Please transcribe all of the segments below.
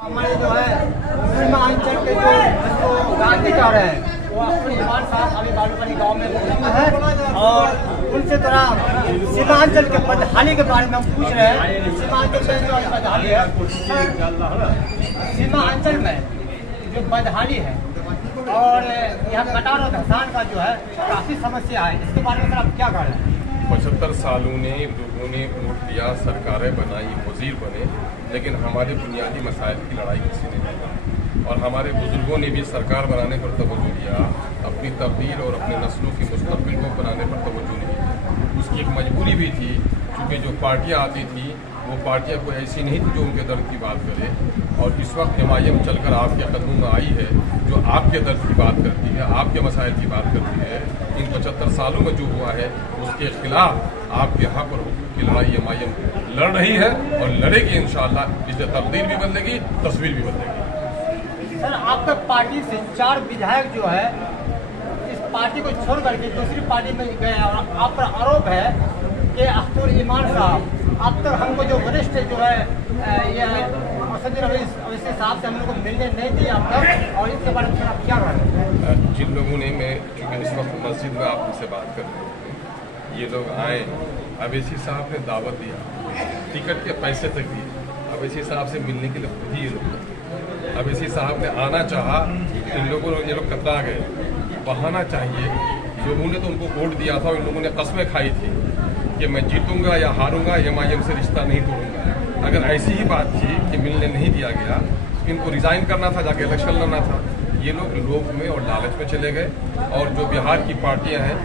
हमारे जो है सीमांचल के जो गांधी जा रहे हैं वो अपने ईमान साहब अभी बालूपनी गांव में मौजूद है और उनसे थोड़ा सीमांचल के बदहाली के बारे में हम पूछ रहे हैं। सीमांचल में जो बदहाली है, सीमांचल में जो बदहाली है और यहाँ कटार और धसान का जो है काफी समस्या है, इसके बारे में आप क्या कह रहे हैं? 75 सालों ने लोगों ने वोट दिया, सरकारें बनाई, वजीर बने, लेकिन हमारे बुनियादी मसाइल की लड़ाई किसी ने नहीं की और हमारे बुजुर्गों ने भी सरकार बनाने पर तवज्जो दिया, अपनी तब्दील और अपने नस्लों की मुस्तकबिल को बनाने पर तवज्जो नहीं दी। उसकी एक मजबूरी भी थी, क्योंकि जो पार्टियां आती थी वो पार्टियां कोई ऐसी नहीं थी जो उनके दर्द की बात करे, और इस वक्त एमआईएम चलकर आपके कदमों में आई है जो आपके दर्द की बात करती है, आपके मसाइल की बात करती है। इन 75 सालों में जो हुआ है उसके खिलाफ आपके हक और हुकूक की लड़ाई एमआईएम लड़ रही है और लड़ेगी इंशाअल्लाह। इससे तब्दील भी बदलेगी, तस्वीर भी बदलेगी। सर, आपका पार्टी से 4 विधायक जो है इस पार्टी को छोड़ करके दूसरी पार्टी में गए और आप पर आरोप है कि अख्तर ईमान साहब अब तक हमको जो वरिष्ठ जो है ये असद अवैसी साहब से हम लोग को मिलने नहीं दिए अब तक, और इसके बारे में आप क्या कह रहे हैं? जिन लोगों ने, मैं चूँकि इस वक्त मस्जिद में आपसे बात कर रहे हैं, ये लोग आए, अवैसी साहब ने दावत दिया, टिकट के पैसे तक दिए, अवैसी साहब से मिलने के लिए खुद ही ये लोग, अवैसी साहब ने आना चाहा, इन लोगों ने, ये लोग कतरा गए। बहाना चाहिए, लोगों ने तो उनको वोट दिया था और इन लोगों ने कस्में खाई थी कि मैं जीतूंगा या हारूंगा, एमआईएम से रिश्ता नहीं तोड़ूंगा। अगर ऐसी ही बात थी कि मिलने नहीं दिया गया, इनको रिजाइन करना था, जाके इलेक्शन लड़ना था। ये लोग लोभ में और लालच में चले गए, और जो बिहार की पार्टियां हैं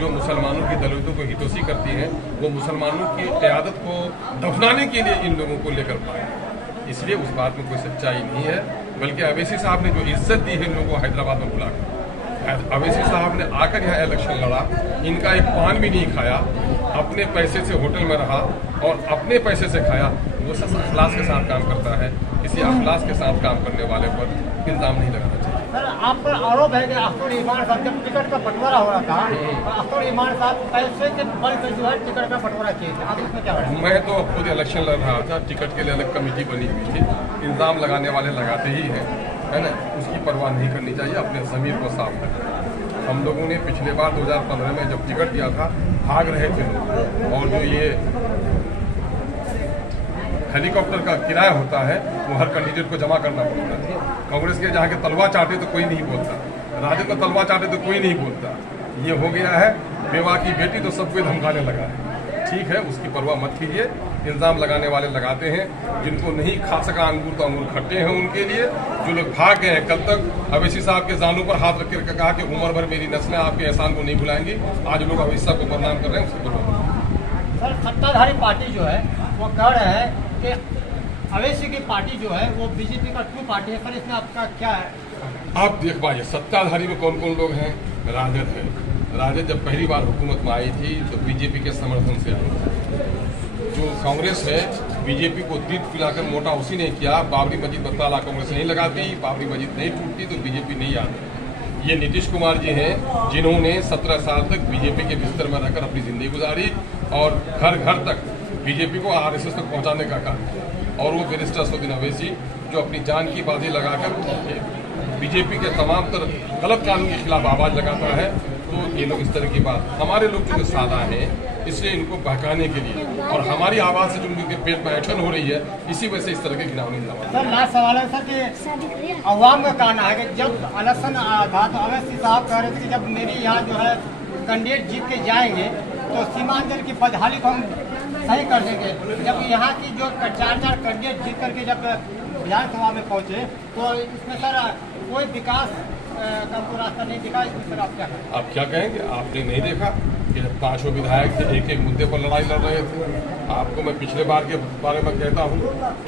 जो मुसलमानों की दलितों को हितोसी करती हैं, वो मुसलमानों की क़यादत को दफनाने के लिए इन लोगों को लेकर पाए। इसलिए उस बात में कोई सच्चाई नहीं है, बल्कि अवैसी साहब ने जो इज्जत दी है इन लोगों को हैदराबाद में बुलाकर, अवैसी साहब ने आकर यहाँ इलेक्शन लड़ा, इनका एक पान भी नहीं खाया, अपने पैसे से होटल में रहा और अपने पैसे से खाया। वो सब अखलास के साथ काम करता है, किसी अखलास के साथ काम करने वाले पर इल्जाम नहीं लगाना चाहिए। सर, आप पर आरोप है कि अख्तर ईमान साहब जब टिकट का बंटवारा हो रहा था तो अख्तर ईमान साहब पैसे के बल पर जो है टिकट का बंटवारा किए थे, आप इसमें क्या करें? मैं तो खुद इलेक्शन लड़ रहा था, टिकट के लिए अलग कमेटी बनी हुई थी, इल्जाम लगाने वाले लगाते ही हैं, है ना, उसकी परवाह नहीं करनी चाहिए, अपने ज़मीर को साफ रखें। हम लोगों ने पिछले बार 2015 में जब टिकट दिया था, भाग रहे थे लोग, और जो ये हेलीकॉप्टर का किराया होता है वो हर कैंडिडेट को जमा करना पड़ता है। कांग्रेस के जहाँ के तलवा चाटे तो कोई नहीं बोलता, राजद को तलवा चाटे तो कोई नहीं बोलता। ये हो गया है, बेवा की बेटी तो सबको धमकाने लगा है। ठीक है, उसकी परवाह मत कीजिए, इल्जाम लगाने वाले लगाते हैं, जिनको नहीं खा सका अंगूर तो अंगूर खट्टे हैं उनके लिए। जो लोग भाग गए हैं, कल तक अवैसी साहब के जानों पर हाथ रख के कहा कि उम्र भर मेरी नस्लें आपके एहसान को नहीं भुलाएंगी, आज लोग अवैसी साहब को बदनाम कर रहे हैं, उसकी परवाह। सर, सत्ताधारी पार्टी जो है वो कह रहे हैं कि अवैसी की पार्टी जो है वो बीजेपी का ट्रू पार्टी है। सर, इसमें आपका क्या है? आप देख पाइए सत्ताधारी में कौन कौन लोग हैं। राजद है, राजद जब पहली बार हुकूमत में आई थी तो बीजेपी के समर्थन से आई। जो कांग्रेस है, बीजेपी को दूध पिलाकर मोटा उसी ने किया। बाबरी मस्जिद बत्ताला कांग्रेस नहीं लगाती, बाबरी मस्जिद नहीं टूटती तो बीजेपी नहीं आती। ये नीतीश कुमार जी हैं जिन्होंने 17 साल तक बीजेपी के बिस्तर में रहकर अपनी जिंदगी गुजारी और घर घर तक बीजेपी को आरएसएस तक पहुंचाने का काम किया। और वो बैरिस्टर असदुद्दीन अवैसी जो अपनी जान की बाजी लगाकर बीजेपी के तमाम तरह गलत कानून के खिलाफ आवाज लगाता है। तो ये लोग इस तरह की बात, हमारे लोग जो सादा हैं इसलिए इनको बहकाने के लिए और हमारी आवाज से जो उनके पेट में ऐठन हो रही है, इसी वजह से इस तरह के घिनौनी इल्जाम। सर, लास्ट सवाल है सर कि अवाम का कहना है कि जब इलेक्शन आया था तो अवैसी साहब कह रहे थे कि जब मेरी यहाँ जो है कैंडिडेट जीत के जाएंगे तो सीमांचल की बदहाली को हम सही कर देंगे। जब यहाँ की जो 4 कैंडिडेट जीत करके जब विधानसभा में पहुँचे तो इसमें सर कोई विकास का कोई रास्ता नहीं दिखा। इसमें आप क्या कहेंगे? आपने नहीं देखा कि जब 5 विधायक थे एक मुद्दे पर लड़ाई लड़ रहे थे। आपको मैं पिछले बार के बारे में कहता हूँ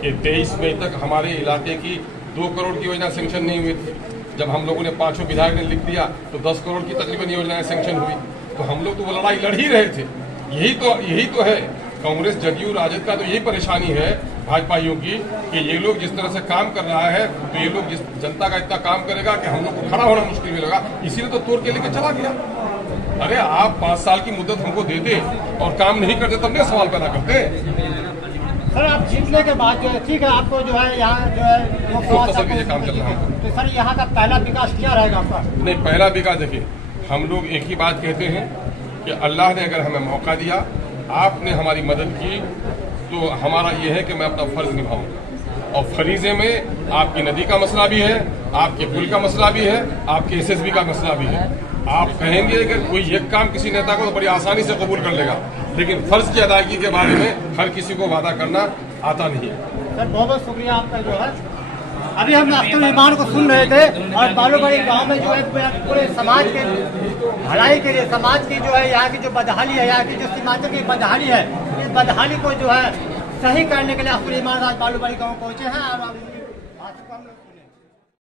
कि 23 मई तक हमारे इलाके की 2 करोड़ की योजना सेंक्शन नहीं हुई थी। जब हम लोगों ने 5 विधायक ने लिख दिया तो 10 करोड़ की तकरीबन योजनाएं सेंक्शन हुई। तो हम लोग तो वो लड़ाई लड़ ही रहे थे। यही तो है कांग्रेस, जदयू, राजद का तो यही परेशानी है भाजपाइयों की कि ये लोग जिस तरह से काम कर रहा है तो ये लोग जिस जनता का इतना काम करेगा कि हम लोग को खड़ा होना मुश्किल मिलेगा, इसीलिए तो तोड़ के लेके चला गया। अरे आप 5 साल की मुद्दत हमको दे दे और काम नहीं करते तब नहीं सवाल पैदा करते। सर आप जीतने के बाद जो है ठीक है, आपको जो है यहाँ जो है काम चल रहा है। तो सर यहाँ का पहला विकास क्या रहेगा आपका? नहीं, पहला विकास देखिए, हम लोग एक ही बात कहते हैं कि अल्लाह ने अगर हमें मौका दिया, आपने हमारी मदद की, तो हमारा ये है कि मैं अपना फर्ज निभाऊंगा। और फरीजे में आपकी नदी का मसला भी है, आपके पुल का मसला भी है, आपके SSB का मसला भी है। आप कहेंगे अगर कोई एक काम किसी नेता को तो बड़ी आसानी से कबूल कर लेगा, लेकिन फर्ज की अदायगी के बारे में हर किसी को वादा करना आता नहीं है। सर बहुत बहुत शुक्रिया आपका जो है। अभी हम अख्तरुल ईमान को सुन रहे थे और बालूबाड़ी गांव में जो है पूरे समाज के भलाई के लिए, समाज की जो है यहाँ की जो बदहाली है, यहाँ की जो सीमांचल की बदहाली है, इस बदहाली को जो है सही करने के लिए अख्तरुल ईमान आज बालूबाड़ी गाँव पहुँचे हैं और